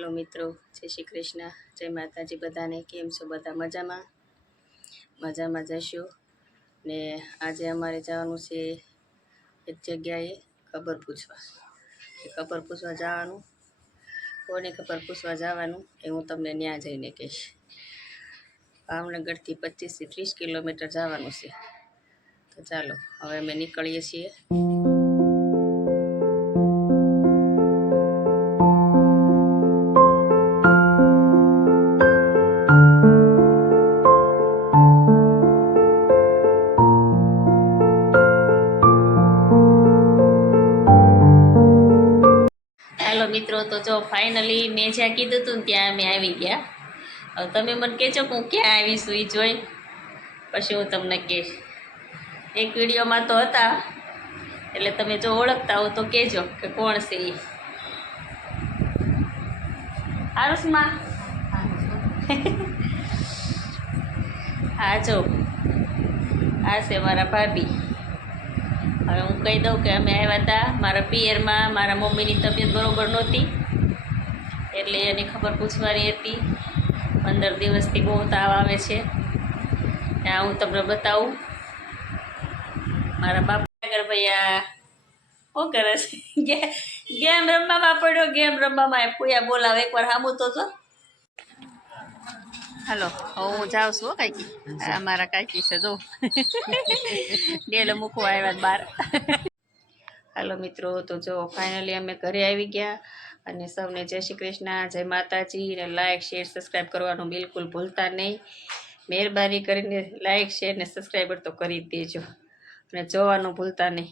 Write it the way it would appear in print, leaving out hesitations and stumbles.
Hello મિત્રો, જય શ્રી કૃષ્ણ, જય માતાજી બધાને. કેમ છો બધા? મજામાં જશો ને. આજે અમારે જવાનું છે એક જગ્યાએ ખબર પૂછવા જવાનું. કોને ખબર પૂછવા જવાનું એ હું તમને ત્યાં જઈને કહીશ. ભાવનગરથી 25 થી 30 કિલોમીટર જવાનું છે. તો ચાલો હવે અમે નીકળીએ છીએ. હાલો મિત્રો, તો જો ફાઇનલી મેં જ્યાં કીધું હતું ને ત્યાં અમે આવી ગયા. હવે તમે મને કહેજો કે હું ક્યાં આવીશું એ જોઈ પછી હું તમને કહીશ. એક વિડીયોમાં તો હતા, એટલે તમે જો ઓળખતા હો તો કહેજો કે કોણ છે એ. આરુષમાં હા જો આ છે મારા ભાભી. હવે હું કહી દઉં કે અમે આવ્યા હતા મારા પિયરમાં. મારા મમ્મીની તબિયત બરોબર નહોતી એટલે એની ખબર પૂછવાની હતી. 15 દિવસથી બહુ તાવ આવે છે. ત્યાં હું તમને બતાવું. મારા બાપા આગળ ભૈયા શું કરે છે? ગેમ રમવામાં પડ્યો. ગેમ રમવામાં પૂયા બોલાવે એકવાર સામું તો જો. હાલો હું જાઉં છું કાકી. આ મારા કાકી છે જો. ડેલો મૂકવા આવ્યા બહાર. હાલો મિત્રો, તો જો ફાઇનલી અમે ઘરે આવી ગયા. અને સૌને જય શ્રી કૃષ્ણ, જય માતાજી. ને લાઇક શેર સબસ્ક્રાઈબ કરવાનું બિલકુલ ભૂલતા નહીં. મહેરબાની કરીને લાઇક શેર ને સબસ્ક્રાઈબર તો કરી જ દેજો અને જોવાનું ભૂલતા નહીં.